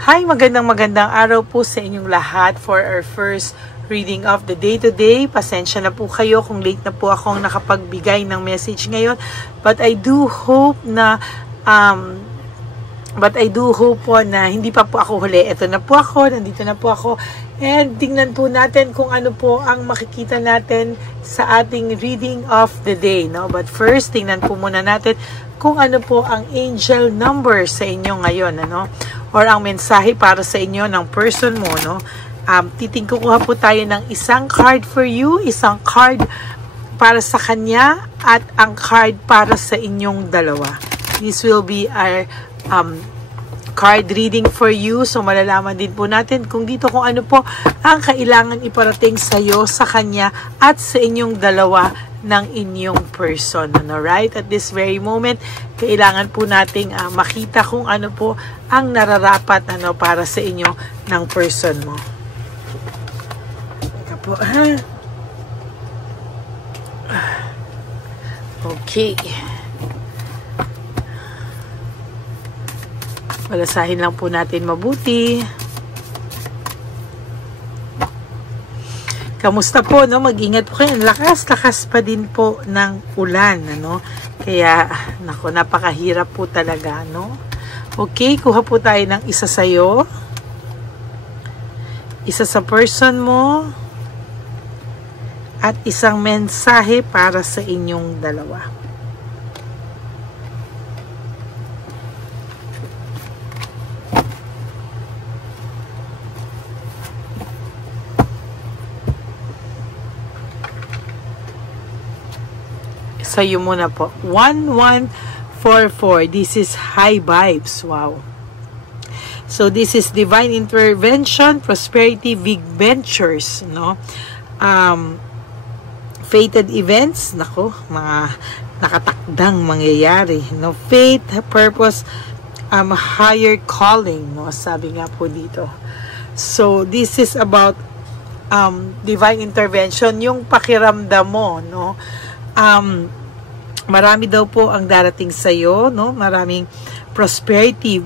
Hi, magandang araw po sa inyong lahat for our first reading of the day today. Pasensya na po kayo kung late na po akong nakapagbigay ng message ngayon. But I do hope po na hindi pa po ako huli. Ito na po ako, nandito na po ako. And tingnan po natin kung ano po ang makikita natin sa ating reading of the day. No? But first, tingnan po muna natin kung ano po ang angel number sa inyo ngayon. Ano? Or ang mensahe para sa inyo ng person mo. No? Titingkuha po tayo ng isang card for you, isang card para sa kanya, at ang card para sa inyong dalawa. This will be our card reading for you. So malalaman din po natin kung ano po ang kailangan iparating sa iyo, sa kanya, at sa inyong dalawa ng inyong person. Alright? At this very moment, kailangan po nating makita kung ano po ang nararapat para sa inyo ng person mo. Teka po, ha? Okay. Balasahin lang po natin mabuti. Kamusta po, no? Mag-ingat po kayo. Lakas pa din po ng ulan, ano? Kaya, nako, napakahirap po talaga, no? Okay, kuha po tayo ng isa sa'yo. Isa sa person mo. At isang mensahe para sa inyong dalawa. Sa'yo muna po. 1144. This is high vibes. Wow. So, this is divine intervention, prosperity, big ventures. No? Fated events. Nako, mga nakatakdang mangyayari. No? Faith, purpose, higher calling. No? Sabi nga po dito. So, this is about divine intervention. Yung pakiramdam mo. No? Marami daw po ang darating sa iyo, no? Maraming prosperity,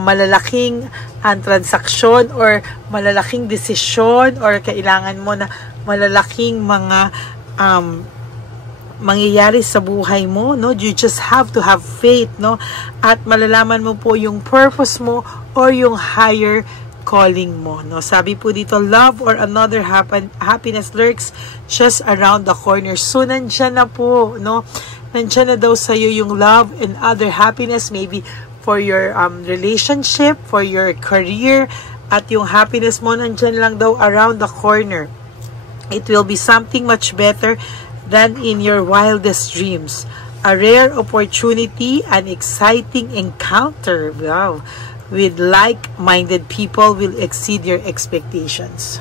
malalaking transaksyon or malalaking desisyon, or kailangan mo na malalaking mga mangyayari sa buhay mo, no? You just have to have faith, no? At malalaman mo po yung purpose mo or yung higher calling mo, no? Sabi po dito, love or another happiness lurks just around the corner. So, nandyan na po, no? Nandyan na daw sa'yo yung love and other happiness, maybe for your relationship, for your career, at yung happiness mo nandyan lang daw around the corner. It will be something much better than in your wildest dreams. A rare opportunity, an exciting encounter, wow, with like-minded people will exceed your expectations.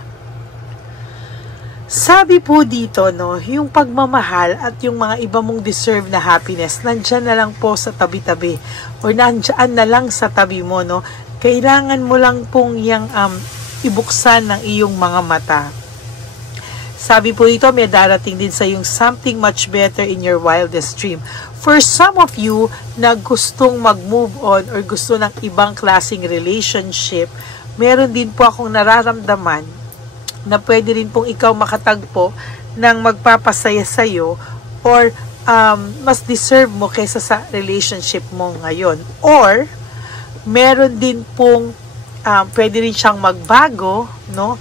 Sabi po dito, no, yung pagmamahal at yung mga iba mong deserve na happiness, nandyan na lang po sa tabi-tabi, or nandyan na lang sa tabi mo, no. Kailangan mo lang pong yung ibuksan ng iyong mga mata. Sabi po dito, may darating din sa yung something much better in your wildest dream. For some of you na gustong mag-move on or gusto ng ibang klaseng relationship, meron din po akong nararamdaman na pwede rin pong ikaw makatagpo ng magpapasaya sa'yo, or mas deserve mo kaysa sa relationship mo ngayon. Or, meron din pong pwede rin siyang magbago, no?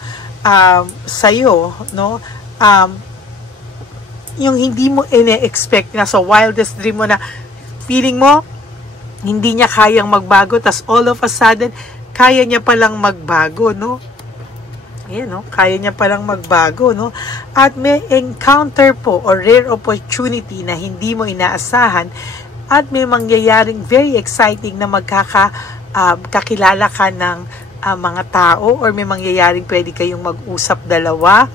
Sa'yo, no? Yung hindi mo ine-expect na sa wildest dream mo na feeling mo, hindi niya kayang magbago, tas all of a sudden, kaya niya palang magbago, no? Ayan, no? Kaya niya palang magbago, no? At may encounter po or rare opportunity na hindi mo inaasahan, at may mangyayaring very exciting na kakilala ka ng mga tao, or may mangyayaring pwede kayong mag-usap dalawa,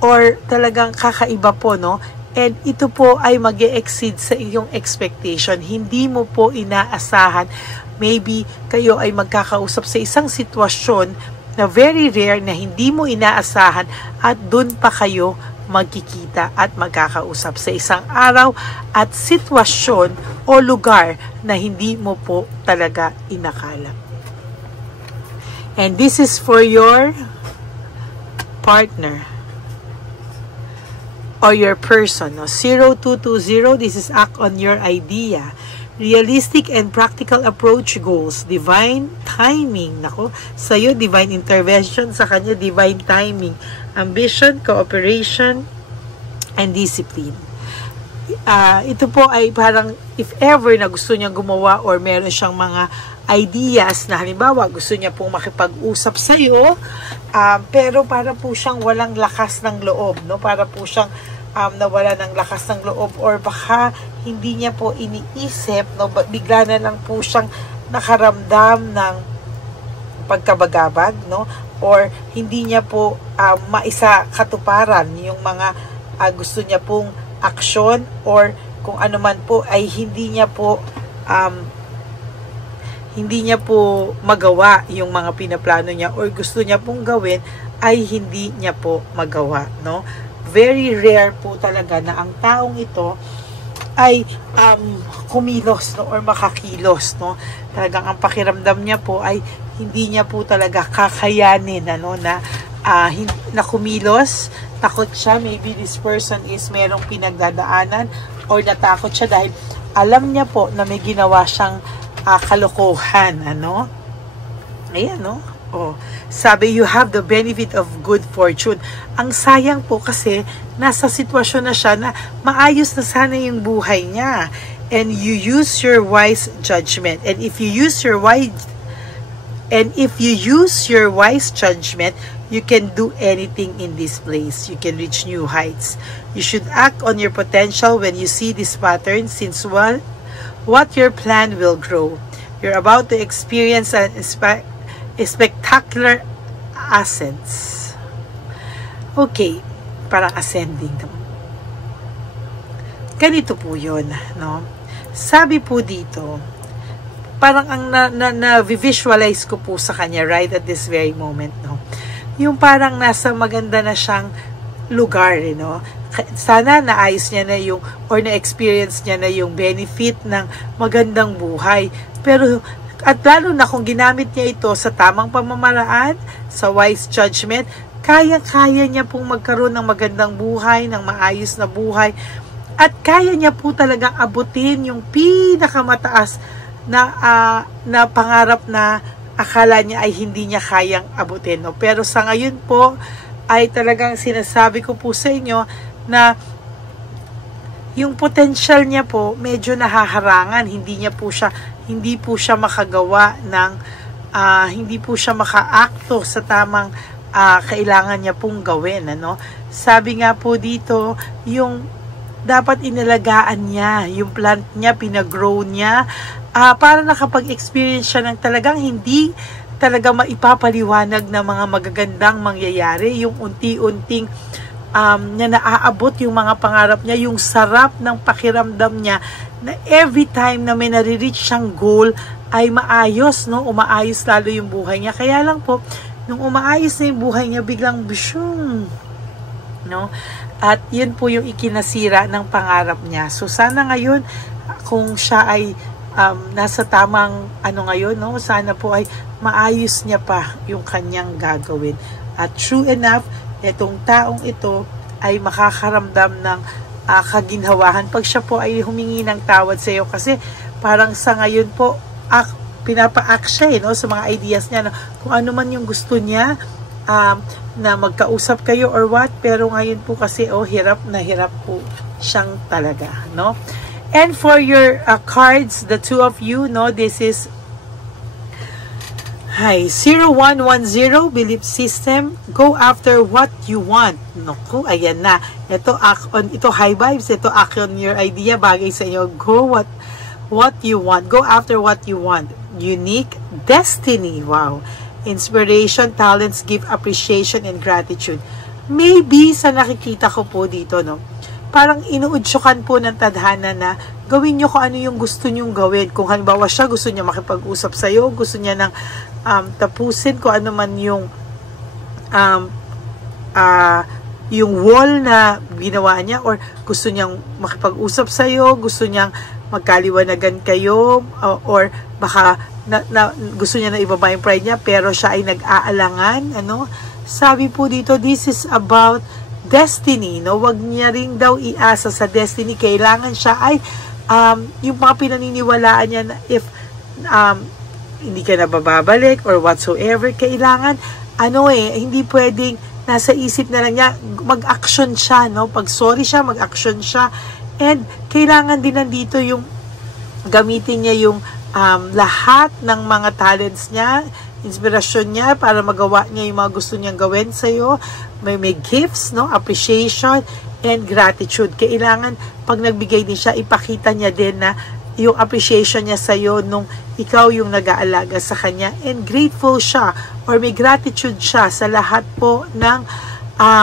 or talagang kakaiba po, no? And ito po ay mag-e-exceed sa iyong expectation. Hindi mo po inaasahan. Maybe kayo ay magkakausap sa isang sitwasyon na very rare, na hindi mo inaasahan, at dun pa kayo magkikita at magkakausap sa isang araw at sitwasyon o lugar na hindi mo po talaga inakala. And this is for your partner or your person. No? 0220, this is act on your idea. Realistic and practical approach goals. Divine timing. Nako, sa'yo, divine intervention. Sa kanya, divine timing. Ambition, cooperation, and discipline. Ito po ay parang if ever na gusto niyang gumawa or meron siyang mga ideas na halimbawa gusto niya pong makipag-usap sa iyo, pero para po siyang walang lakas ng loob, no? Para po siyang nawala ng lakas ng loob, or baka hindi niya po iniisip, no? Bigla na lang po siyang nakaramdam ng pagkabagabag, no? Or hindi niya po maisa katuparan yung mga gusto niya pong aksyon, or kung ano man po ay hindi niya po magawa yung mga pinaplano niya or gusto niya pong gawin ay hindi niya po magawa, no? Very rare po talaga na ang taong ito ay kumilos, no, or makakilos, no? Talagang ang pakiramdam niya po ay hindi niya po talaga kakayanin, ano, na kumilos. Takot siya, maybe this person is merong pinagdadaanan or natakot siya dahil alam niya po na may ginawa siyang kalokohan, ano? Ayan, no? Oh, sabi, you have the benefit of good fortune. Ang sayang po kasi nasa sitwasyon na siya na maayos na sana yung buhay niya. And you use your wise judgment. And if you use your wise judgment, you can do anything in this place. You can reach new heights. You should act on your potential when you see this pattern, since what your plan will grow. You're about to experience a spectacular ascents. Okay, parang ascending. Ganito po yun, no? Sabi po dito, parang ang na-visualize ko po sa kanya right at this very moment, no? Yung parang nasa maganda na siyang lugar, no? Sana naayos niya na yung, or na-experience niya na yung benefit ng magandang buhay. Pero, at lalo na kung ginamit niya ito sa tamang pamamaraan, sa wise judgment, kaya-kaya niya pong magkaroon ng magandang buhay, ng maayos na buhay, at kaya niya po talagang abutin yung pinakamataas na pangarap na akala niya ay hindi niya kayang abutin, no? Pero sa ngayon po, ay talagang sinasabi ko po sa inyo na yung potential niya po medyo nahaharangan, hindi po siya makagawa ng hindi po siya makaakto sa tamang kailangan niya pong gawin, ano? Sabi nga po dito, yung dapat inalagaan niya, yung plant niya, pinagrow niya, para nakapag-experience siya ng talagang hindi talaga maipapaliwanag na mga magagandang mangyayari, yung unti-unting niya naaabot yung mga pangarap niya, yung sarap ng pakiramdam niya na every time na may nare-reach siyang goal ay maayos, no? Umaayos lalo yung buhay niya. Kaya lang po, nung umaayos na yung buhay niya, biglang bisyong, no? At yun po yung ikinasira ng pangarap niya. So sana ngayon, kung siya ay nasa tamang ngayon, no? Sana po ay maayos niya pa yung kanyang gagawin. At true enough, itong taong ito ay makakaramdam ng kaginhawahan pag siya po ay humingi ng tawad sa iyo, kasi parang sa ngayon po pinapa-act siya, no? Sa mga ideas niya, no? Kung ano man yung gusto niya, na magkausap kayo or what, pero ngayon po kasi hirap na hirap po siyang talaga, no? And for your cards, the two of you, no, this is 0110, belief system, go after what you want. Naku, ayan na. Ito high vibes, ito act on your idea, bagay sa inyo. Go what you want. Go after what you want. Unique destiny. Wow. Inspiration, talents, give appreciation and gratitude. Maybe sa nakikita ko po dito, no, parang inuudsyukan po ng tadhana na gawin nyo kung ano yung gusto nyong gawin. Kung halimbawa siya, gusto niya makipag-usap sa'yo, gusto niya ng tapusin kung ano man yung wall na ginawa niya, or gusto niyang makipag-usap sa'yo, gusto niyang magkaliwanagan kayo, or baka gusto niya na ibaba yung pride niya, pero siya ay nag-aalangan, ano. Sabi po dito, this is about destiny, no? Wag niya ring daw iasa sa destiny. Kailangan siya ay yung mga pinaniniwalaan niya na if hindi ka na bababalik or whatsoever, kailangan hindi pwedeng nasa isip na lang niya, mag-action siya, no? Pag sorry siya, mag-action siya. And kailangan din nandito yung gamitin niya yung lahat ng mga talents niya, inspirasyon niya para magawa niya yung mga gusto niyang gawin sa'yo. May gifts, no? Appreciation and gratitude. Kailangan pag nagbigay din siya, ipakita niya din na yung appreciation niya sa'yo nung ikaw yung nag-aalaga sa kanya, and grateful siya or may gratitude siya sa lahat po ng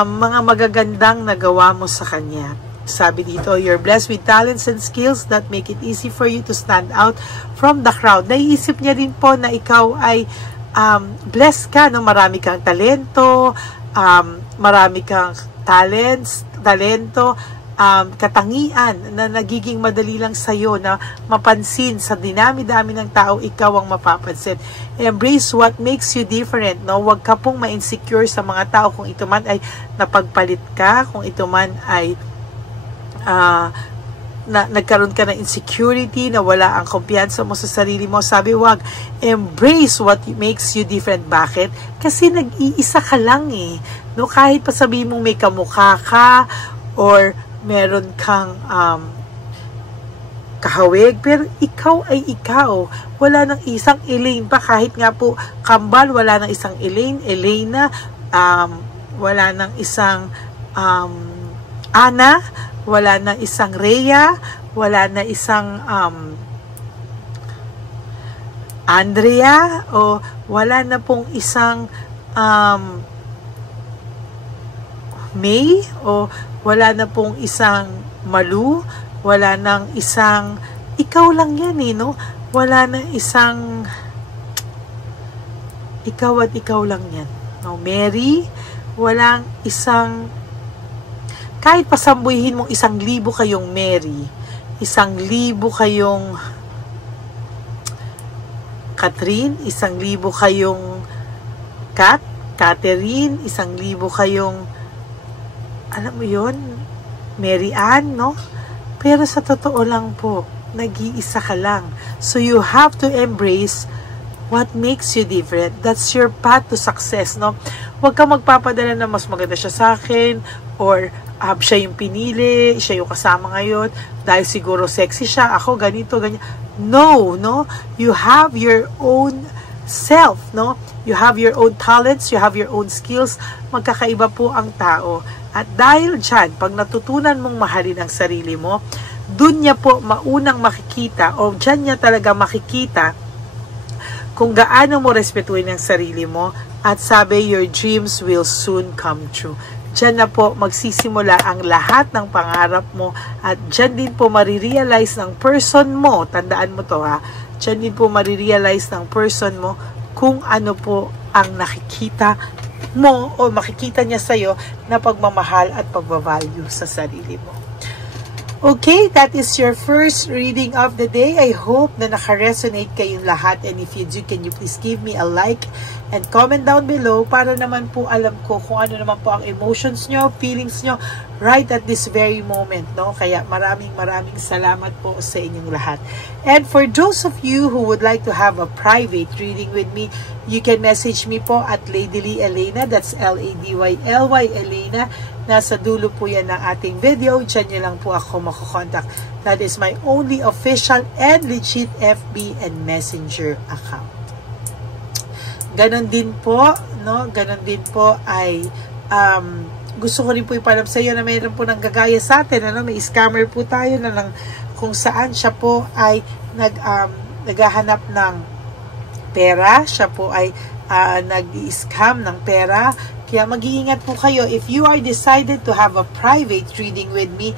mga magagandang nagawa mo sa kanya. Sabi dito, you're blessed with talents and skills that make it easy for you to stand out from the crowd. Naiisip niya din po na ikaw ay blessed ka, no? Marami kang talento, marami kang talento, katangian na nagiging madali lang sa'yo na mapansin sa dinami-dami ng tao, ikaw ang mapapansin. Embrace what makes you different, no? Huwag ka pong ma-insecure sa mga tao kung ito man ay napagpalit ka, kung ito man ay nagkaroon ka ng insecurity, na wala ang kumpiyansa mo sa sarili mo. Sabi, wag, embrace what makes you different. Bakit? Kasi nag-iisa ka lang eh, no? Kahit pa sabihin mong may kamukha ka or meron kang kahawig, pero ikaw ay ikaw. Wala nang isang Elaine pa, kahit nga po kambal, wala nang isang Elena, wala nang isang Ana, wala na isang Rhea, wala na isang Andrea, o wala na pong isang May, o wala na pong isang Malu, wala nang isang, ikaw lang yan eh, no? Wala na isang, ikaw at ikaw lang yan, no? Mary, walang isang, kahit pasambuhin mong 1,000 kayong Mary, 1,000 kayong Catherine, 1,000 kayong Catherine, 1,000 kayong, alam mo yun, Mary Ann, no? Pero sa totoo lang po, nag-iisa ka lang. So you have to embrace what makes you different. That's your path to success, no? Huwag kang magpapadala na mas maganda siya sa akin, or siya yung pinili, siya yung kasama ngayon, dahil siguro sexy siya, ako ganito, ganyan. No, no? You have your own self, no? You have your own talents, you have your own skills. Magkakaiba po ang tao. At dahil dyan, pag natutunan mong mahalin ang sarili mo, dun niya po maunang makikita, o dyan niya talaga makikita kung gaano mo respetuhin ang sarili mo, at sabi, your dreams will soon come true. Diyan na po magsisimula ang lahat ng pangarap mo, at diyan din po marirealize ng person mo, tandaan mo to ha, diyan din po marirealize ng person mo kung ano po ang nakikita mo o makikita niya sa'yo na pagmamahal at pagbavalue sa sarili mo. Okay, that is your first reading of the day. I hope na naka-resonate kayong lahat, and if you do, can you please give me a like and comment down below para naman po alam ko kung ano naman po ang emotions nyo, feelings nyo right at this very moment, no? Kaya maraming salamat po sa inyong lahat. And for those of you who would like to have a private reading with me, you can message me po at Ladyly Elena, that's Ladyly Elena. Nasa dulo po yan ng ating video. Diyan nyo lang po ako makukontak. That is my only official and legit FB and Messenger account. Ganon din po, no? Ganon din po ay gusto ko rin po ipalam sa iyo na mayroon po nang gagaya sa atin, ano? May scammer po tayo na lang kung saan siya po ay naghahanap ng pera. Siya po ay nag-i-scam ng pera. Kaya mag-iingat po kayo. If you are decided to have a private reading with me,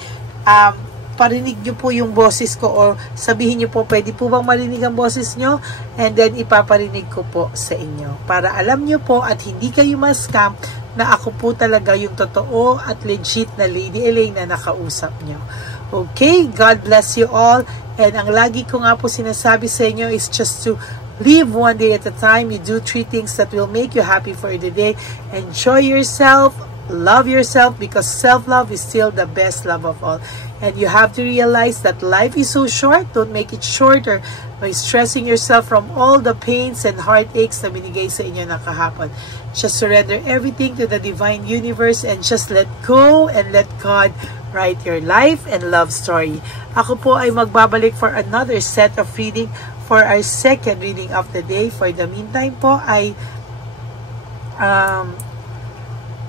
parinig nyo po yung boses ko, o sabihin nyo po, pwede po bang marinig ang boses nyo? And then, ipaparinig ko po sa inyo. Para alam nyo po at hindi kayo ma-scam na ako po talaga yung totoo at legit na Lady Elena na nakausap nyo. Okay, God bless you all. And ang lagi ko nga po sinasabi sa inyo is just to live one day at a time. You do 3 things that will make you happy for the day. Enjoy yourself, love yourself, because self-love is still the best love of all. And you have to realize that life is so short. Don't make it shorter by stressing yourself from all the pains and heartaches na binigay sa inyo ng kahapon. Just surrender everything to the divine universe and just let go and let God write your life and love story. Ako po ay magbabalik for another set of reading for our second reading of the day. For the meantime po ay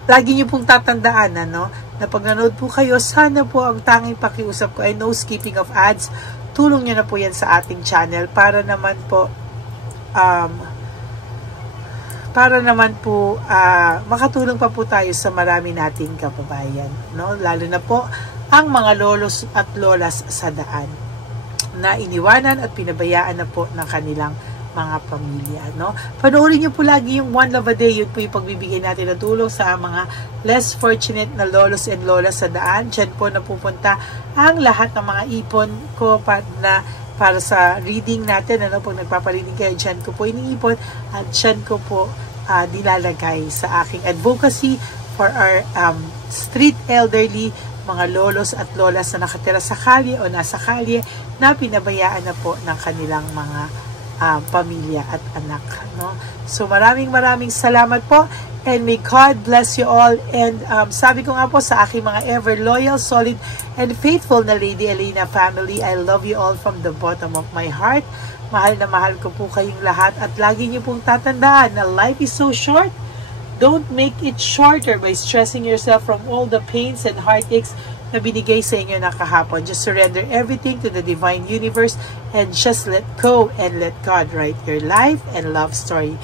lagi niyo pong tatandaan na pag nanood po kayo, sana po ang tanging pakiusap ko ay no skipping of ads. Tulong niyo na po yan sa ating channel para naman po makatulong pa po tayo sa marami nating kababayan, lalo na po ang mga lolos at lolas sa daan na iniwanan at pinabayaan na po ng kanilang mga pamilya. Panoorin niyo po lagi yung One Love a Day. Yun po yung pagbibigay natin ng tulong sa mga less fortunate na lolos and lolas sa daan. Diyan po napupunta ang lahat ng mga ipon ko para sa reading natin. Pag nagpaparinig kayo, dyan ko po iniipon at dyan ko po nilalagay sa aking advocacy for our street elderly, mga lolos at lolas na nakatira sa kalye o nasa kalye na pinabayaan na po ng kanilang mga pamilya at anak. So maraming salamat po, and may God bless you all. And sabi ko nga po sa aking mga ever loyal, solid, and faithful na Lady Elena family, I love you all from the bottom of my heart. Mahal na mahal ko po kayong lahat, at lagi niyo pong tatandaan na life is so short. Don't make it shorter by stressing yourself from all the pains and heartaches na binigay sa inyo na kahapon. Just surrender everything to the divine universe and just let go and let God write your life and love story.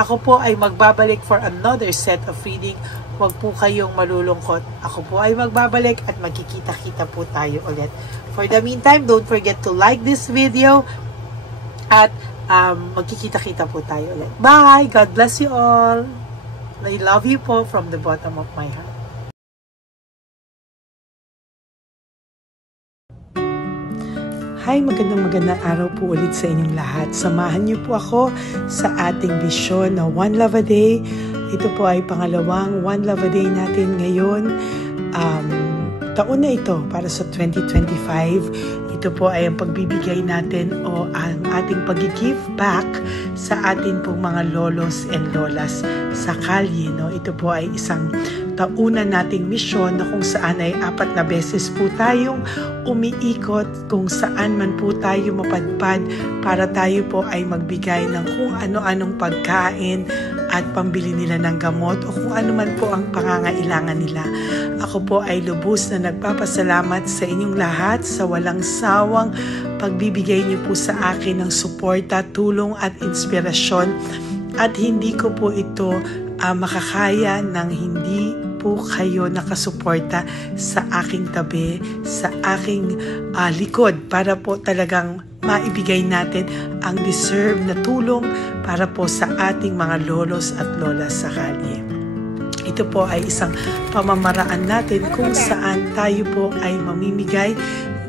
Ako po ay magbabalik for another set of reading. Huwag po kayong malulungkot. Ako po ay magbabalik at magkikita-kita po tayo ulit. For the meantime, don't forget to like this video at magkikita-kita po tayo ulit. Bye! God bless you all! I love you po from the bottom of my heart. Hi, magandang araw po ulit sa inyong lahat. Samahan niyo po ako sa ating vision na One Love a Day. Ito po ay pangalawang One Love a Day natin ngayon. Taon na ito para sa 2025. Ito po ay ang pagbibigay natin o ang ating pag-give back sa atin pong mga lolos and lolas sa kalye. Ito po ay isang taunan nating misyon na kung saan ay 4 na beses po tayong umiikot kung saan man po tayo mapadpad para tayo po ay magbigay ng kung ano-anong pagkain at pambili nila ng gamot o kung ano man po ang pangangailangan nila. Ako po ay lubos na nagpapasalamat sa inyong lahat sa walang sawang pagbibigay niyo po sa akin ng suporta, tulong at inspirasyon, at hindi ko po ito makakaya ng hindi po kayo nakasuporta sa aking tabi, sa aking likod para po talagang maibigay natin ang deserve na tulong para po sa ating mga lolos at lolas sa kalye. Ito po ay isang pamamaraan natin kung saan tayo po ay mamimigay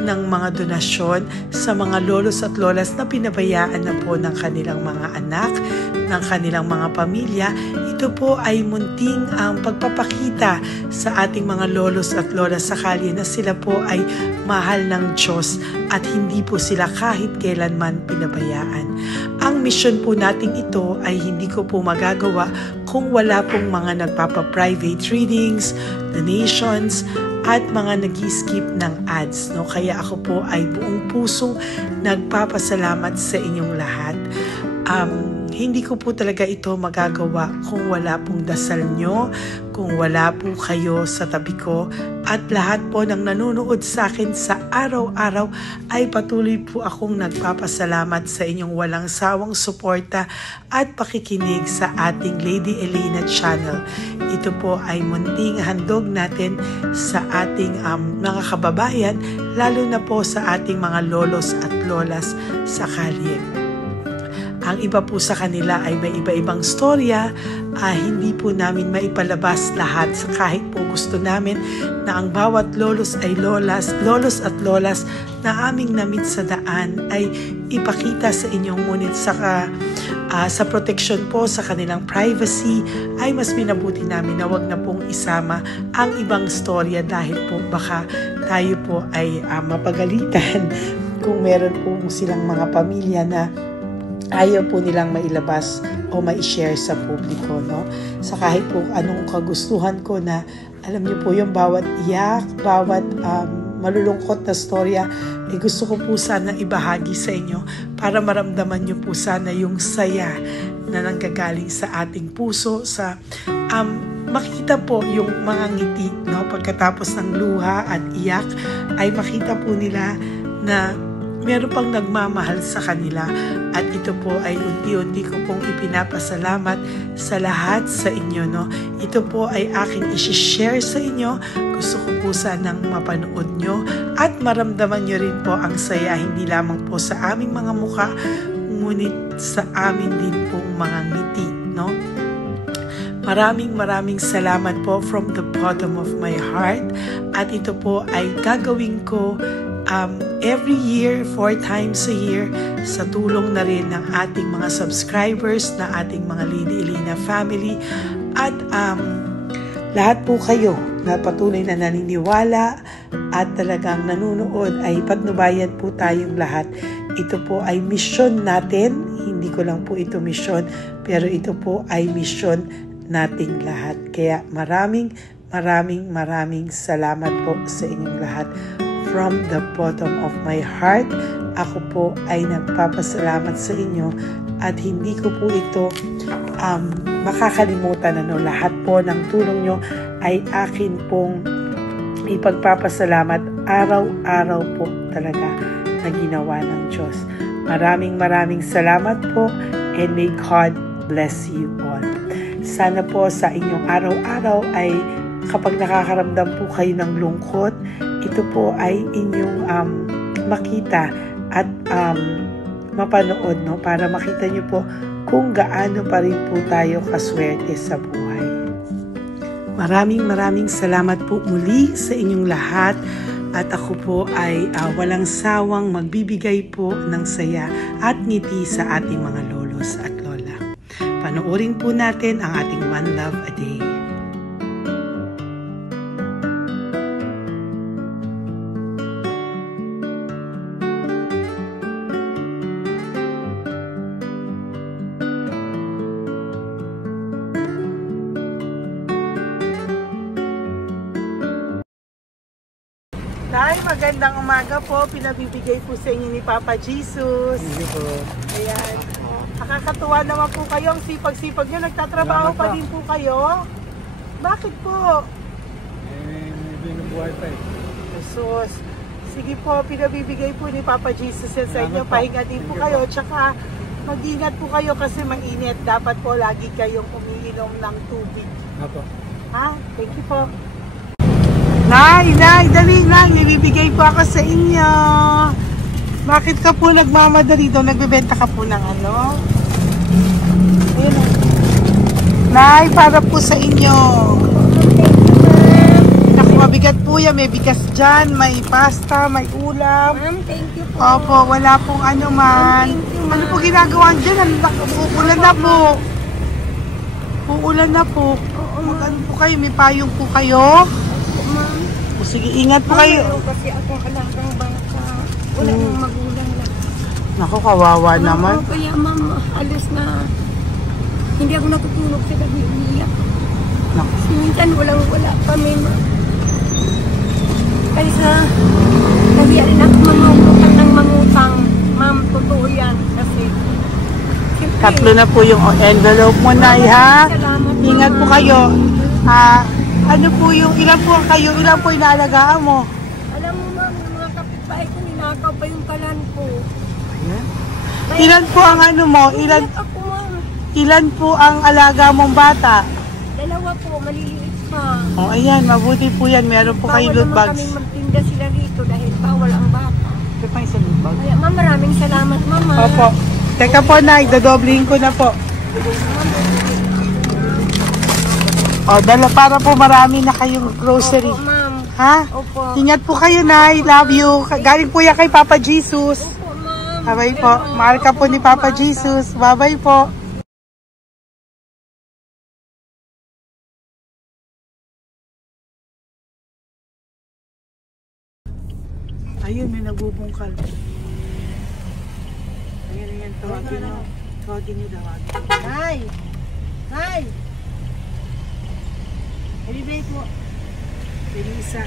ng mga donasyon sa mga lolos at lolas na pinabayaan na po ng kanilang mga anak, ng kanilang mga pamilya. Ito po ay munting ang pagpapakita sa ating mga lolos at lolas sa kalye na sila po ay mahal ng Diyos at hindi po sila kahit kailanman pinabayaan. Ang mission po nating ito ay hindi ko po magagawa kung wala pong mga nagpapa-private readings, donations, at mga nag-skip ng ads. Kaya ako po ay buong pusong nagpapasalamat sa inyong lahat. Hindi ko po talaga ito magagawa kung wala pong dasal nyo, kung wala po kayo sa tabi ko, at lahat po ng nanonood sa akin sa araw-araw ay patuloy po akong nagpapasalamat sa inyong walang sawang suporta at pakikinig sa ating Lady Elena channel. Ito po ay munting handog natin sa ating mga kababayan, lalo na po sa ating mga lolos at lolas sa kalye. Ang iba po sa kanila ay may iba-ibang storya. Hindi po namin maipalabas lahat kahit po gusto namin na ang bawat lolos at lolas na aming namit sa daan ay ipakita sa inyo. Ngunit sa protection po sa kanilang privacy ay mas minabuti namin na wag na pong isama ang ibang storya dahil po baka tayo po ay mapagalitan kung meron po silang mga pamilya na ayaw po nilang mailabas o ma-share sa publiko, no? Sa kahit po anong kagustuhan ko na, alam niyo po yung bawat iyak, bawat malulungkot na storya, gusto ko po sana ibahagi sa inyo para maramdaman niyo po sana yung saya na nanggagaling sa ating puso, sa makita po yung mga ngiti, no? Pagkatapos ng luha at iyak ay makita po nila na meron pang nagmamahal sa kanila, at ito po ay unti-unti ko pong ipinapasalamat sa lahat sa inyo, no? Ito po ay aking i-share sa inyo. Gusto ko po sanang mapanood nyo at maramdaman nyo rin po ang saya, hindi lamang po sa aming mga mukha, ngunit sa amin din pong mga ngiti, no? Maraming salamat po from the bottom of my heart, at ito po ay gagawin ko every year, 4 times a year, sa tulong na rin ng ating mga subscribers, na ating mga Lady Elena family, at lahat po kayo na patuloy na naniniwala at talagang nanunood, ay patnubayan po tayong lahat. Ito po ay mission natin, hindi ko lang po ito mission, pero ito po ay mission nating lahat. Kaya maraming salamat po sa inyong lahat. From the bottom of my heart, ako po ay nagpapasalamat sa inyo, at hindi ko po ito makakalimutan. Lahat po ng tulong nyo ay akin pong ipagpapasalamat araw-araw po talaga na ginawa ng Diyos. Maraming salamat po, and may God bless you all. Sana po sa inyong araw-araw ay kapag nakakaramdam po kayo ng lungkot, ito po ay inyong makita at mapanood, no? Para makita nyo po kung gaano pa rin po tayo kaswerte sa buhay. Maraming salamat po muli sa inyong lahat, at ako po ay walang sawang magbibigay po ng saya at ngiti sa ating mga lolos at lola. Panoorin po natin ang ating One Love a Day. Nay, magandang umaga po. Pinabibigay po sa inyo ni Papa Jesus. Hindi po. Ayan. Nakakatuwa naman po kayo. Ang sipag-sipag nyo. Nagtatrabaho pa din po kayo. Bakit po? May binubuhay pa eh. Jesus. Sige po, pinabibigay po ni Papa Jesus yan sa inyo. Pahinga din po kayo. Tsaka mag-ingat po kayo kasi mainit. Dapat po lagi kayong umiinom ng tubig. Apo. Ha? Thank you po. Nay, dali, Nay. Nilibigay po ako sa inyo. Bakit ka po nagmamadali doon? Nagbebenta ka po ng ano? Ayun. Nay, para po sa inyo. Naku, mabigat po yan. May bigas dyan, may pasta, may ulam. Ma'am, thank you po. Opo, wala pong ano man. Ano po ginagawa dyan? Uulan na po. Uulan na po. Mag-ano po kayo? May payong po kayo? Ma'am. O sige, ingat po kayo. Kasi akong alagang bangka. Wala nang magulang na. Naku, kawawa naman. Kaya ma'am, alis na. Hindi ako natutulog sa gabi. Umiyak. Naku. Minsan wala kami. Kaysa nahiya rin ako mangutang. Ma'am, totoo yan. Kasi siyempre, 3 na po yung envelope mo, Nay, ha? salamat, Ingat po Mama. kayo. Ano po yung, ilan po kayo, ilan po inaalagaan mo? Alam mo ma'am, yung mga kapitbahay ko, ninakaw pa yung kalan ko. Ilan po ang ano mo? Umiyak ako ma'am. Ilan po ang alaga mong bata? 2 po, maliliit pa. O, ayan, mabuti po yan. Meron po kayong loot Bawal naman bags. kaming magtinda sila rito dahil bawal ang bata. Ito pa yung sa loot bag. Kaya ma'am, maraming salamat ma'am. Opo. Teka po, Nay, dadobling ko na po. O, dala para po marami na kayong grocery. Opo, ma'am. Ha? Opo. Ingat po kayo, Nay. Love you. Galing po yan kay Papa Jesus. Opo, ma'am. Bye-bye po. Mahal ka po ni Papa Jesus. Bye-bye po. Ayun, may nagbubungkal. Ayun, tawagin mo. Tawagin niyo, tawagin. Nay! Nay! Ibibigay po. Elisa.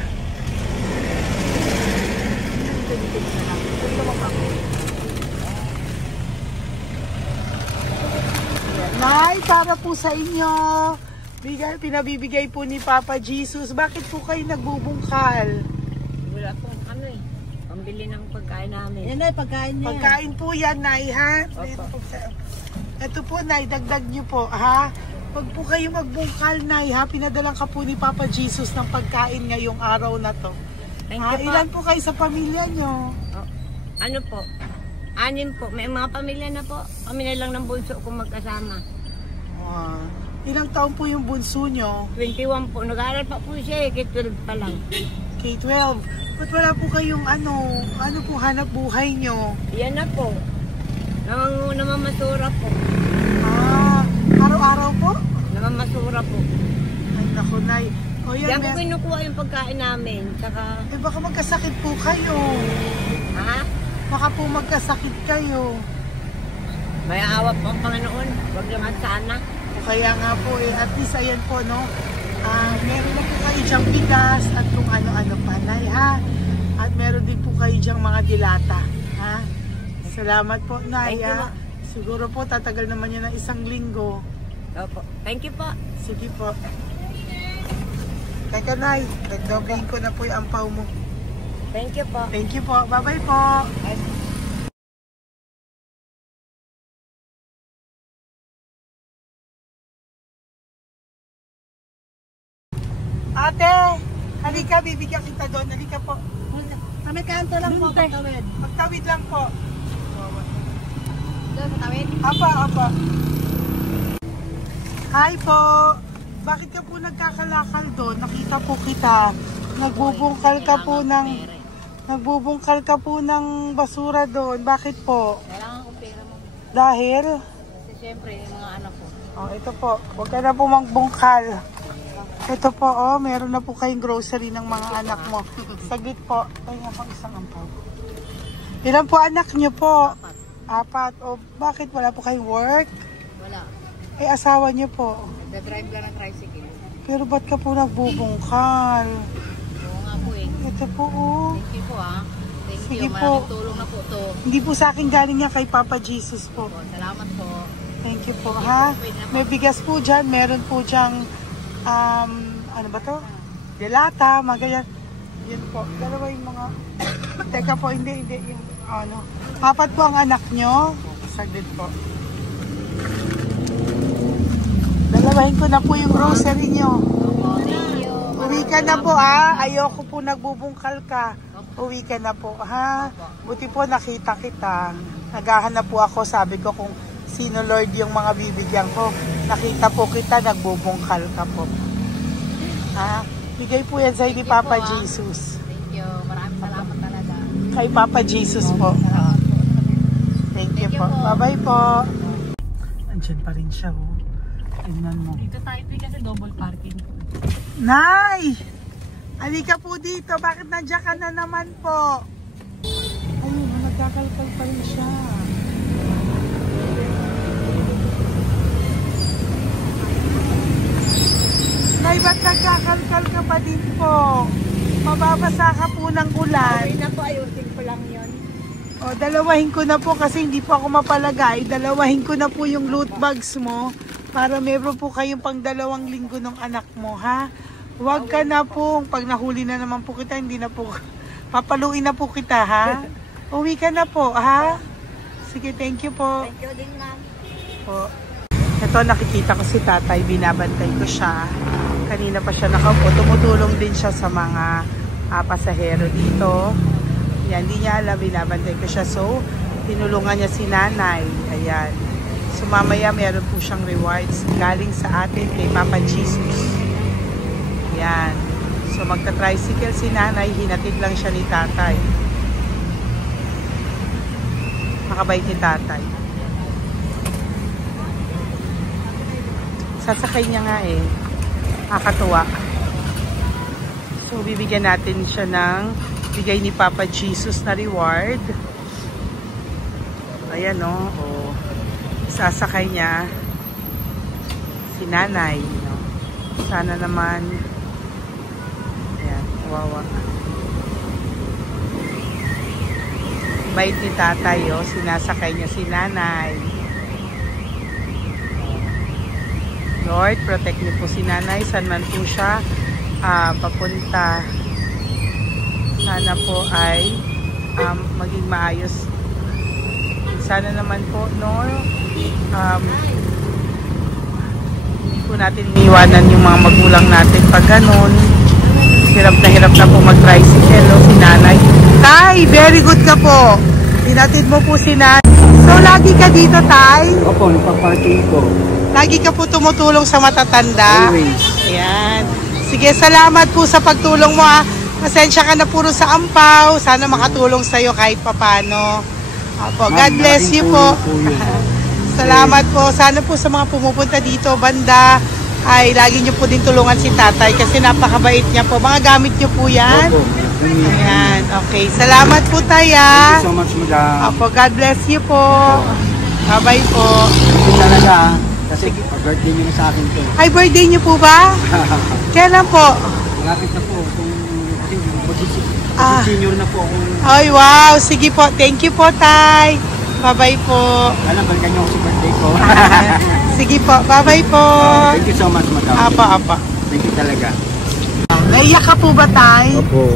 Nay, para po sa inyo. Pinabibigay po ni Papa Jesus. Bakit po kayo nagbubungkal? Wala po ano eh. Pambili ng pagkain namin. Yan ay pagkain niya. Pagkain po yan, Nay, ha? Ito po, Nay, dagdag niyo po, ha? Pag po kayo magbungkal, Nay, ha? Pinadalang ka po ni Papa Jesus ng pagkain ngayong araw na to. Thank Ha? you po. Ilan po kayo sa pamilya nyo? Oh, ano po? 6 po. May mga pamilya na po. Kami na lang ng bunso kung magkasama. Ilang taon po yung bunso nyo? 21 po. Nag-aaral pa po siya eh. K-12 pa lang. K-12. Ba't wala po kayong ano po hanap buhay nyo? Yan na po. Namamasura po. Araw-araw po? Namamasura po. Ay, naku, Nay. O yan, Diyan ko kinukuha yung pagkain namin. Saka, baka magkasakit po kayo. ha? Baka po magkasakit kayo. May awa po ang Panginoon. Huwag naman sana. O kaya nga po at least ayan po, no? Meron na po kayo dyang bigas at kung ano-ano pa, Nay, ha? At meron din po kayo dyang mga dilata, ha? Salamat po, Nay, Thank you, ha? ma. Siguro po tatagal naman yan ng 1 linggo. Opo. Thank you po. Sige po. Teka, Nay, nagdobling ko na po yung ampaw mo. Thank you po. Thank you po. Bye-bye po. Ate, halika, bibigyan kita doon. Halika po. Sa may kanto lang po, pagtawid. Magtawid lang po. Doon, patawid. Apa. Hi po. Bakit ka po nagkakalakal doon? Nakita po kita. Nagbubungkal ka po ng basura doon. Bakit po? Kailangan ko pera mo. Dahil? Kasi syempre, yung mga anak ko. Oh, ito po. Huwag ka na po magbungkal. Ito po, meron na po kayong grocery ng mga anak mo. Saglit po. Ay, ako isang ampaw. Ilan po anak niyo po? 4. O, bakit wala po kayong work? Wala. Asawa niyo po. Nagda-drive ka ng tricycle. Pero ba't ka po nagbubungkal? Oo nga po eh. Ito po, oh. Thank you po ah. Thank Sige you. po. Maraming tulong na po to. Hindi po sa akin galing yan kay Papa Jesus po. Salamat po. Thank you po, ha? May bigas po dyan. Meron po dyang, ano ba to? Delata, mga ganyan. Yan po. Dalawa yung mga... Teka po, hindi. Yung, 4 po ang anak nyo. Saglit po. Dalawahin ko na po yung grocery nyo. Uwi ka na po, ha? Ayoko po nagbubungkal ka. Uwi ka na po, ha? Buti po nakita kita. Naghahanap po ako, sabi ko kung sino Lord yung mga bibigyan ko. Nakita po kita, nagbubungkal ka po. Ha? Bigay po yan sa'yo ni Papa Jesus. Thank you. Maraming salamat talaga. Kay Papa Jesus po. Thank you po. Bye-bye po. Andyan pa rin siya, oh. Tingnan mo. Dito tayo kasi double parking po. Nay! Halika po dito. Bakit nandiyan ka na naman po? Ayun, nagkakalkal pa rin siya. Nay, ba't nagkakalkal ka pa din po? Mababasa ka po ng ulan. Okay na po. Ayusin ko lang yun. O, dalawahin ko na po kasi hindi po ako mapalagay. Dalawahin ko na po yung loot bags mo para meron po kayong pang 2 linggo ng anak mo, ha? Huwag ka na po. Pag nahuli na naman po kita, hindi na po, papaluin na po kita, ha? Uwi ka na po, ha? Sige, thank you po. Thank you din, ma'am. Po. Ito, nakikita ko si tatay, binabantay ko siya. Kanina pa siya nakaupo. Tumutulong din siya sa mga pasahero dito. Yan, hindi niya alam, binabantay ko siya. So, tinulungan niya si nanay. Ayan. So mamaya meron po siyang rewards galing sa atin kay Papa Jesus. Ayan. So magta-tricycle si nanay, hinatid lang siya ni tatay. Makabait ni tatay. Sasakay niya nga eh. Nakakatuwa. So bibigyan natin siya ng bigay ni Papa Jesus na reward. Ayan o. Oh. Sasakay niya si nanay. No? Sana naman ayan, wawa. Bait ni tatay o. Sinasakay niya si nanay. Lord, protect niyo po si nanay. Saan man po siya papunta. Sana po ay maging maayos. Sana naman po, no? Hindi po natin iwanan yung mga magulang natin pag ganun. Hirap na po mag-tricycle, no? Si nanay. Tay, very good ka po. Hinatid mo po si nanay. So, lagi ka dito, Tay? Opo, nagpa-parking ko. Lagi ka po tumutulong sa matatanda? Always. Ayan. Sige, salamat po sa pagtulong mo, ha. Pasensya ka na puro sa ampaw. Sana makatulong sa'yo kahit papano. Opo, God bless you po. Salamat po. Sana po sa mga pumupunta dito, banda, ay lagi nyo po din tulungan si tatay kasi napakabait niya po. Mga gamit nyo po yan. Opo. Ayan, okay. Salamat po tayo. Thank you so much, madam. Opo, God bless you po. Bye-bye po. Thank you talaga. Kasi birthday nyo na sa akin to. Ay, birthday nyo po ba? Kailan po? Malapit na po. Kasi senior na po ako. Ay, wow. Sige po. Thank you po, Tay. Bye-bye po. Sana balikan nyo ako sa birthday ko. Sige po. Bye-bye po. Thank you so much, madam. Apa. Thank you talaga. Naiyak ka po ba, Tay? Opo.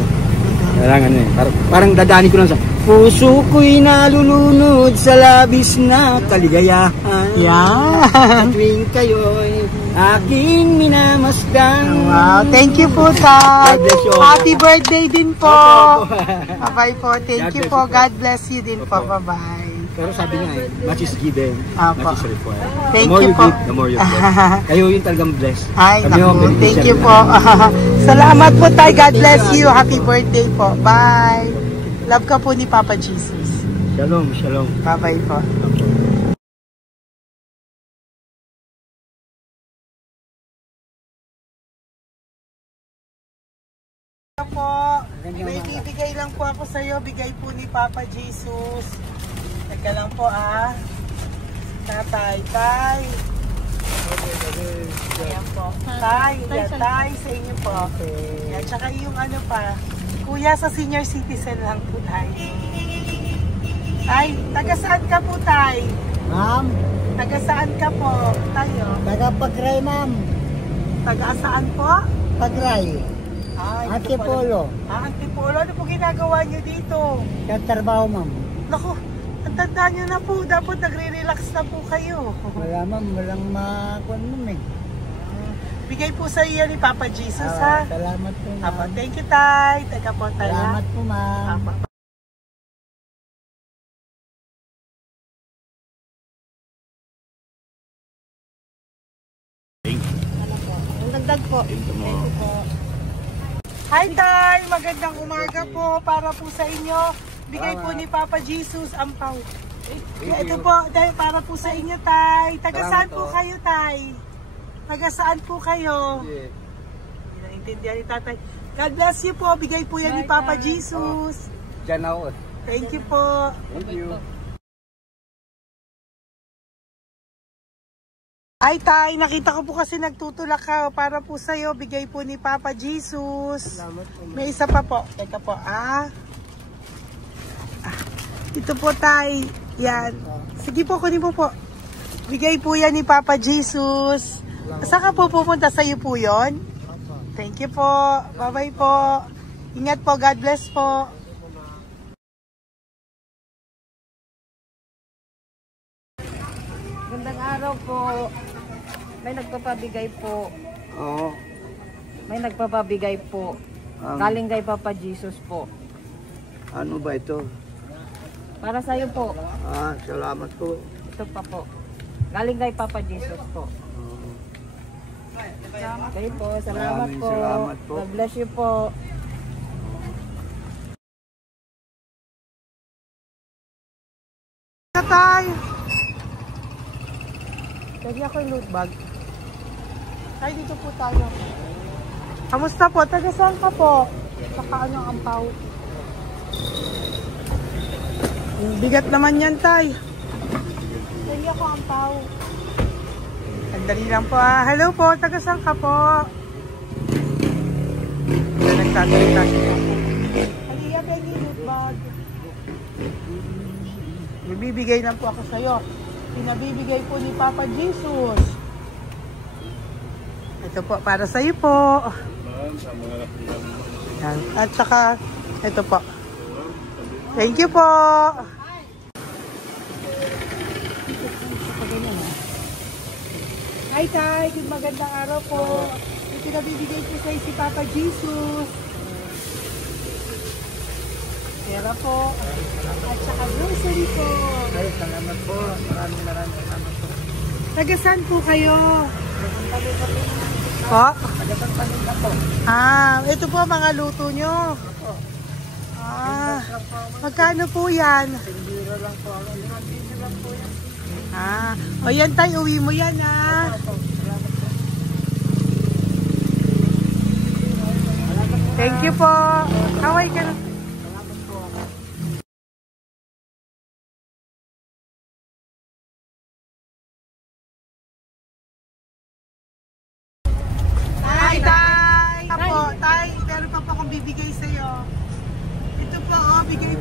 Kailangan eh. Parang dadaanin ko lang sa puso ko'y nalulunod sa labis na kaligayahan. Yan. Tuwing kayo'y aking minamasdan. Wow. Thank you po, Tay. God bless you. Happy birthday din po. Opo. Bye-bye po. Thank you po. God bless you din po. Bye-bye. Pero sabi niya eh, much is given, Apo. much is required. Thank The more you you po. give, the more you bless. Kayo yung talagang blessed. Ay, Kami yung naku. Thank beneficiary you po. Salamat po, Tay. God bless you. Happy birthday po. Bye. Love ka po ni Papa Jesus. Shalom, shalom. Bye-bye po. May bibigay lang po ako sa iyo. Bigay po ni Papa Jesus. Teka lang po Tatay, Tay. Ayan po. Tay, Tay sa inyo po. Ayan, tsaka yung ano pa. Kuya, sa senior citizen lang po, Tay. Tay, taga saan ka po, Tay? Ma'am, Taga saan ka po, tayo? taga Pagray, ma'am. Taga saan po? Pagray. Ay, Antipolo. Antipolo. Ano po ginagawa niyo dito? Nagtrabaho, ma'am. Naku, ang tanda niyo na po. Dapat nagre-relax na po kayo. Wala, ma'am. Walang makuha, ma'am eh. Bigay po sa iyo ni Papa Jesus, ha? Salamat po, ma'am. Apo, thank you, Tay. Taga po, Tay. Salamat po, ma'am. Apo. Dagdag po. Hi, Tay! Magandang umaga po para po sa inyo. Bigay po ni Papa Jesus ang pau. Ito po, Tay, para po sa inyo, Tay. Taga saan po kayo, Tay? Taga saan po kayo? Hindi naintindihan ni Tatay. God bless you po. Bigay po yan ni Papa Jesus. Diyan ako. Thank you po. Thank you. Ay, Tay, nakita ko po kasi nagtutulak ka para po sa'yo. Bigay po ni Papa Jesus. May isa pa po. Teka po, Ito po, Tay. Yan. Sige po, kunin po po. Bigay po yan ni Papa Jesus. Saan ka po pupunta? Sa'yo po yun? Thank you po. Bye-bye po. Ingat po. God bless po. Gandang araw po. May nagpapabigay po. Oo. May nagpapabigay po. Galing kay Papa Jesus po. Ano ba ito? Para sa'yo po. Salamat po. Ito pa po. Galing kay Papa Jesus po. Okay po, salamat Maraming po. salamat po. God bless you po. Tay! Pwede ako yung loot bag. Tay, dito po tayo. Kamusta po? Taga saan ka po? Saka ano ang ampaw? Bigat naman yan, Tay. Pwede ako ampaw. Sandali lang po ah. Hello po, taga saan ka po? Nagsasalita siya. Halika, pwede yung loot bag. Bibigay lang po ako sa'yo. Pinabibigay po ni Papa Jesus. Ito po, para sa'yo po. Yan. At saka, ito po. Thank you po. Hi, Tay. Good magandang araw po. May pinabibigay po sa'yo si Papa Jesus. Pera po. At saka grocery po. Ay, salamat po. Maraming salamat po. Taga saan po kayo? Po? Ito po mga luto nyo. Magkano po yan? O yan tayo, uwi mo yan Thank you po. Kaway ka na. Bibigay sa'yo. Ito po, bigay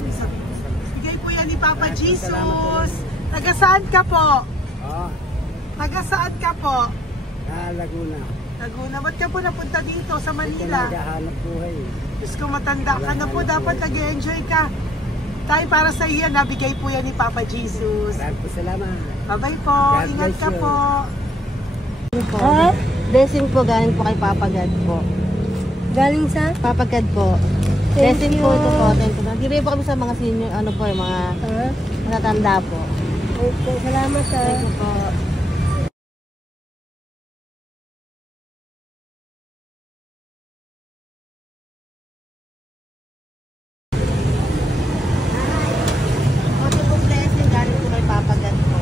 po yan ni Papa Jesus. Taga saan ka po? Taga saan ka po? Laguna. Laguna. Ba't ka po napunta dito sa Manila? Naghahanap buhay. Diyos ko, matanda ka na po. Dapat nag-enjoy ka. Tayo para sa iyo, nabigay po yan ni Papa Jesus. Maraming po salamat. Bye-bye po. Ingat ka po. Blessing po galing po kay Papa God po. Galing sa? Papa God po. Blessing po ito po. Nagkiri po kami sa mga senior, ano po, yung mga matatanda po. Okay, salamat sa. Thank you po. Okay po, blessing galing po kay Papa God po.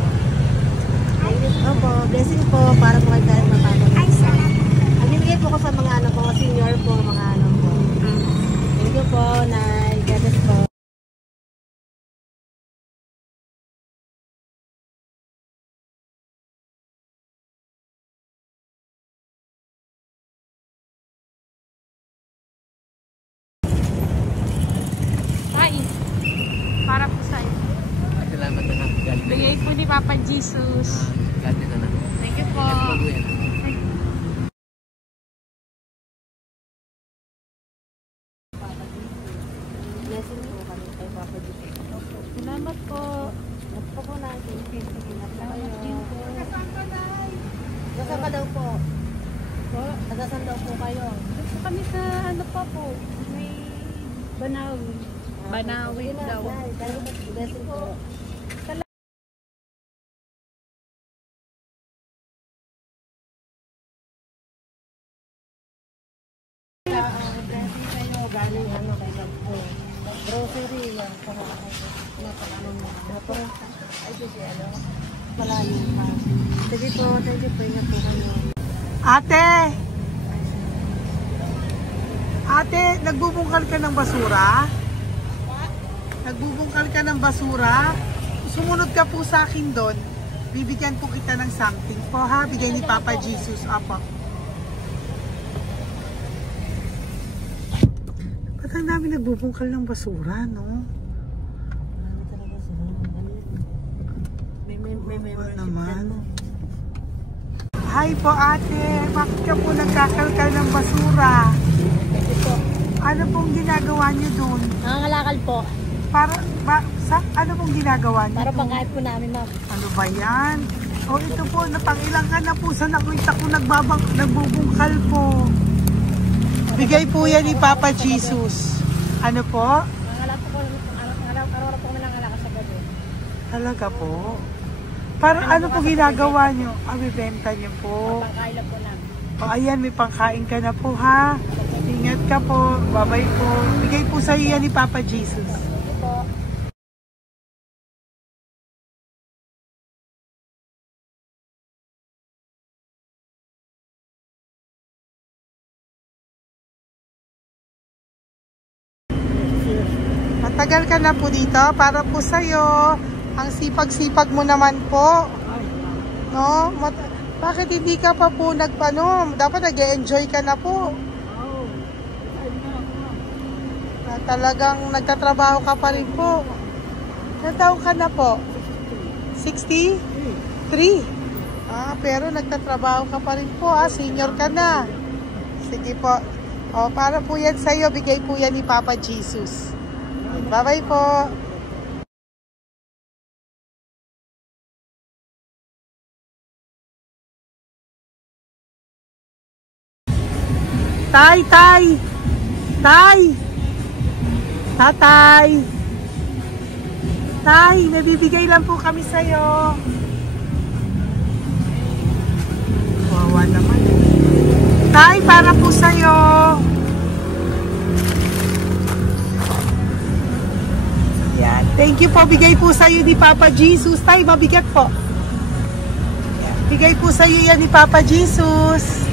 Opo, blessing po para po kay galing Papa God. Ay, salamat. Nagbibigay po ko sa mga ano po, senior po, mga ano po. Thank you po, Nay. God bless po. Ay, para po sa'yo. Salamat na lang. Bigay po ni Papa Jesus. Gati na lang. Thank you po. Blessing po kami kay Papa Jesus. Salamat po. Salamat po natin. Salamat din po. Nasaan ka daw po? Nasaan daw po kayo? Gusto kami sa ano pa po. May Banawi. Banawi daw. Blessing po. Blessing kayo. Galing ano kay God po. Grocery yan. Napakano mo. Ay, kasi ano. Malalim pa. Sige po. Thank you po. Ingat po kayo. Ate! Ate, nagbubungkal ka ng basura? Nagbubungkal ka ng basura? Sumunod ka po sa akin doon. Bibigyan po kita ng something po ha. Bigay ni Papa Jesus. Apo. Ba't ang dami nagbubungkal ng basura, no? Marami talaga sila. May Ano naman? Hi po ate. Bakit ka po nagkakalkal ng basura? Ano pong ginagawa niyo doon? Nangangalakal po. Ano pong ginagawa niyo? Para pangkain po namin, ma'am. Ano ba yan? O ito po, napangilang ka na po sa nakita ko nagbubungkal po. Bigay po yan ni Papa Jesus. Ano po? Nangangalakal po kami nangangalakal sa God Talaga po. Parang ano po ginagawa nyo? Bibenta nyo po. Pangkaila po lang. O ayan, may pangkain ka na po ha. Ingat ka po. Bye-bye po. Bigay po sa iyo yan ni Papa Jesus. Matagal ka na po dito. Para po sa'yo. Ang sipag-sipag mo naman po. No? Bakit hindi ka pa po nagpano? Dapat nag-e-enjoy ka na po. Talagang nagtatrabaho ka pa rin po. Ilang taon ka na po? 63? Pero nagtatrabaho ka pa rin po. Senior ka na. Sige po. Para po yan sa'yo. Bigay po yan ni Papa Jesus. Bye-bye po. Tay! Tatay! Tay, may bibigay lang po kami sa'yo. Wawa naman. Tay, para po sa'yo. Yan. Thank you po. Bigay po sa'yo ni Papa Jesus. Tay, mabigat po. Yan. Bigay po sa'yo yan ni Papa Jesus.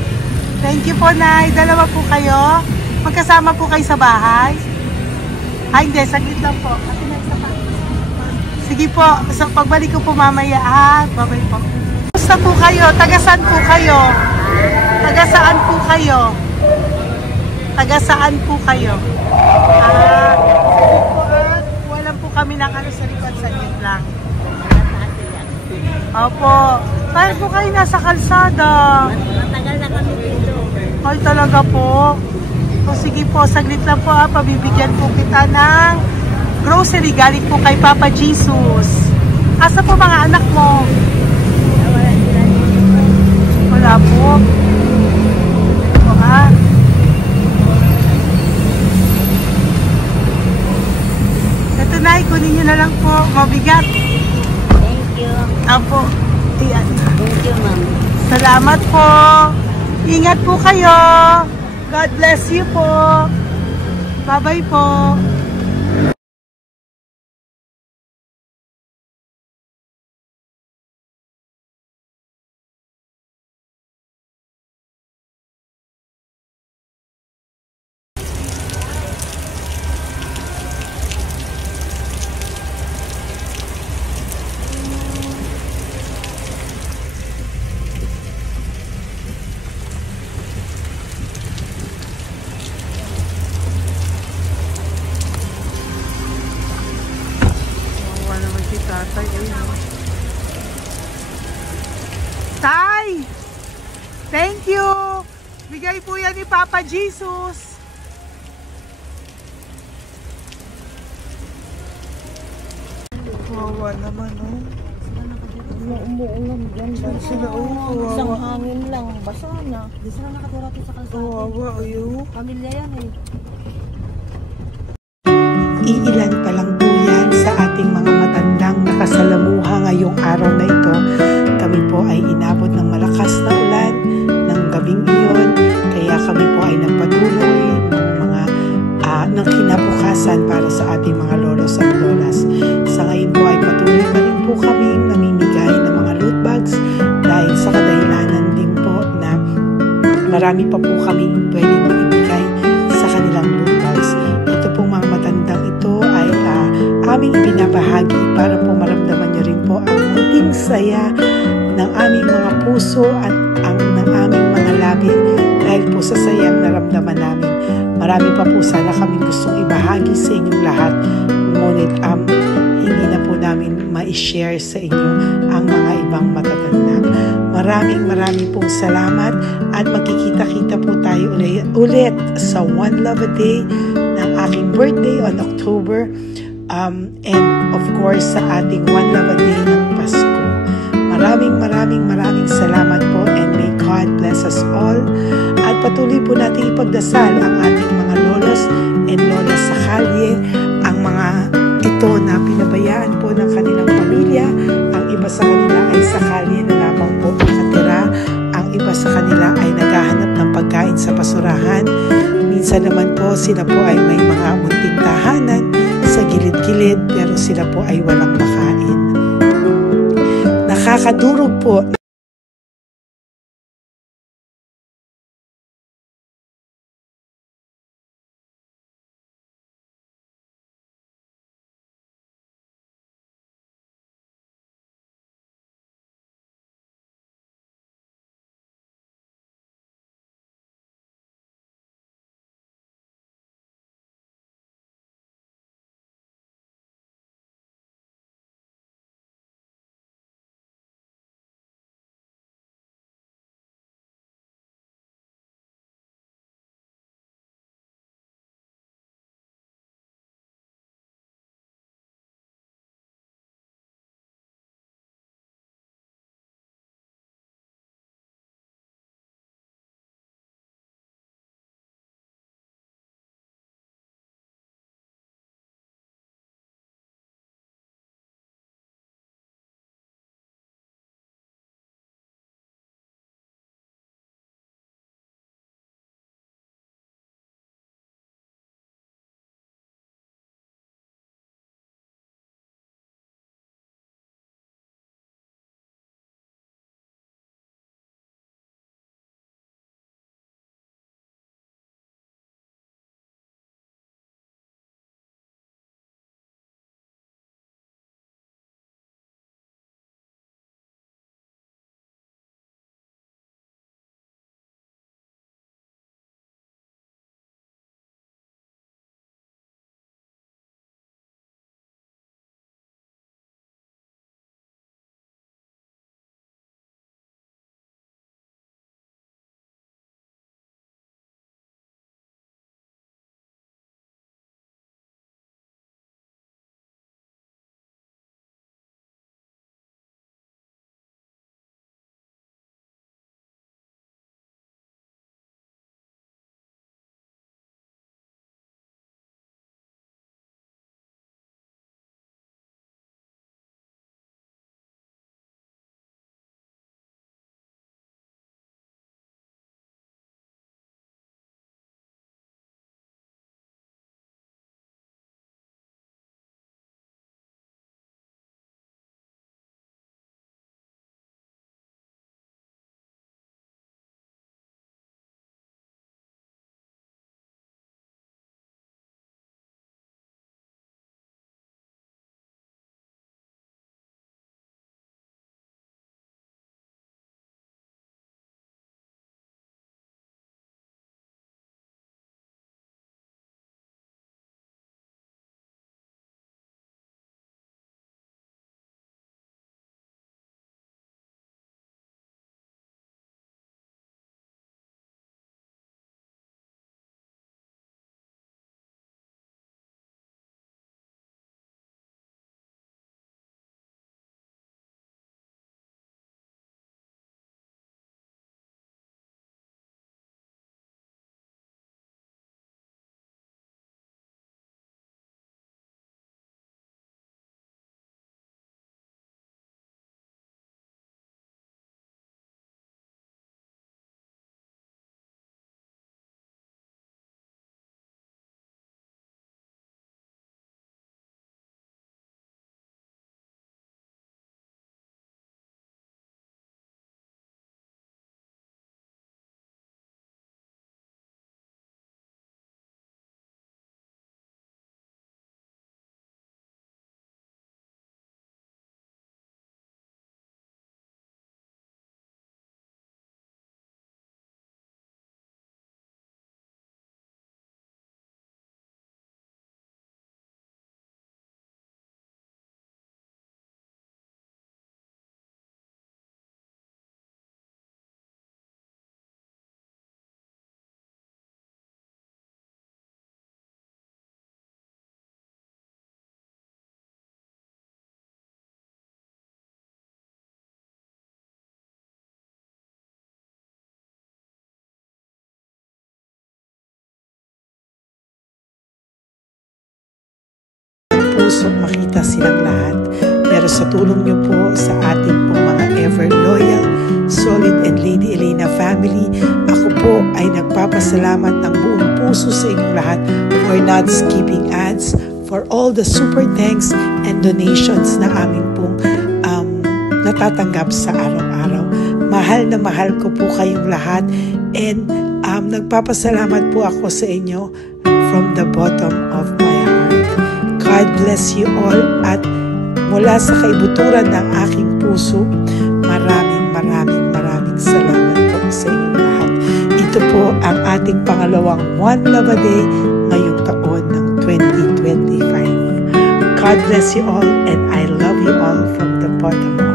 Thank you po, Nay. Dalawa po kayo. Magkasama po kayo sa bahay. Hindi. Saglit lang po. Sige po. So, pagbalik ko po mamaya, Bye-bye po. Gusto po kayo? Taga-saan po kayo? Taga-saan po kayo? Taga-saan po kayo? Sige po, wala po kami ng sa likod. Saglit lang. Opo. Tayo po kayo nasa kalsada. Matagal na kami dito. Ay, talaga po. O sige po, saglit lang po pabibigyan po kita ng grocery galing po kay Papa Jesus. Asa po mga anak mo? Wala po. Ito Ito na, kunin nyo na lang po. Mabigat. Thank you. Apo. Ayan. Thank you, ma'am. Salamat po. Ingat po kayo. God bless you po. Bye-bye po. Tay! Thank you! Bigay po yan ni Papa Jesus. Wawa naman, Umuulan dyan. Sila, Isang wawa. hangin lang. Basa na. Di sila nakatira sa kalsada. Wawa, Pamilya yan eh. Iilan pa lang po yan sa ating mga matandang nakasalamuha ngayong araw na ito. Kami po ay inabot ng malakas na ulan ng gabing iyon. Kaya kami po ay nagpatuloy ng kinabukasan para sa ating mga lolos at lolas. Sa ngayon po ay patuloy pa rin po kami namimigay ng mga loot bags dahil sa kadahilanan din po na marami pa po kami pwedeng maibigay sa kanilang loot bags. Ito pong mga matandang ito ay aming ibinabahagi para po maramdaman nyo rin po ang munting saya ng aming mga puso at ng aming mga labi dahil po sa sayang naramdaman namin. Marami pa po sana kaming gustong ibahagi sa inyong lahat, ngunit hindi na po namin ma-share sa inyo ang mga ibang matatanda. Maraming pong salamat at magkikita-kita po tayo ulit sa One Love a Day ng aking birthday on October and of course sa ating One Love a Day ng Pasko. Maraming salamat po and may God bless us all. At patuloy po natin ipagdasal ang ating mga lolos and lolas sa kalye, ang mga ito na pinabayaan po ng kanilang pamilya basurahan. Minsan naman po sila po ay may mga munting tahanan sa gilid-gilid pero sila po ay walang makain. Nakakadurog po puso makita silang lahat. Pero sa tulong niyo po sa ating pong mga ever loyal, solid and Lady Elena family, ako po ay nagpapasalamat ng buong puso sa inyong lahat for not skipping ads, for all the super thanks and donations na amin pong natatanggap sa araw-araw. Mahal na mahal ko po kayong lahat, and nagpapasalamat po ako sa inyo from the bottom of my heart. God bless you all, at mula sa kaibuturan ng aking puso, maraming salamat po sa inyong lahat. Ito po ang ating pangalawang One Love a Day ngayong taon ng 2025. God bless you all, and I love you all from the bottom of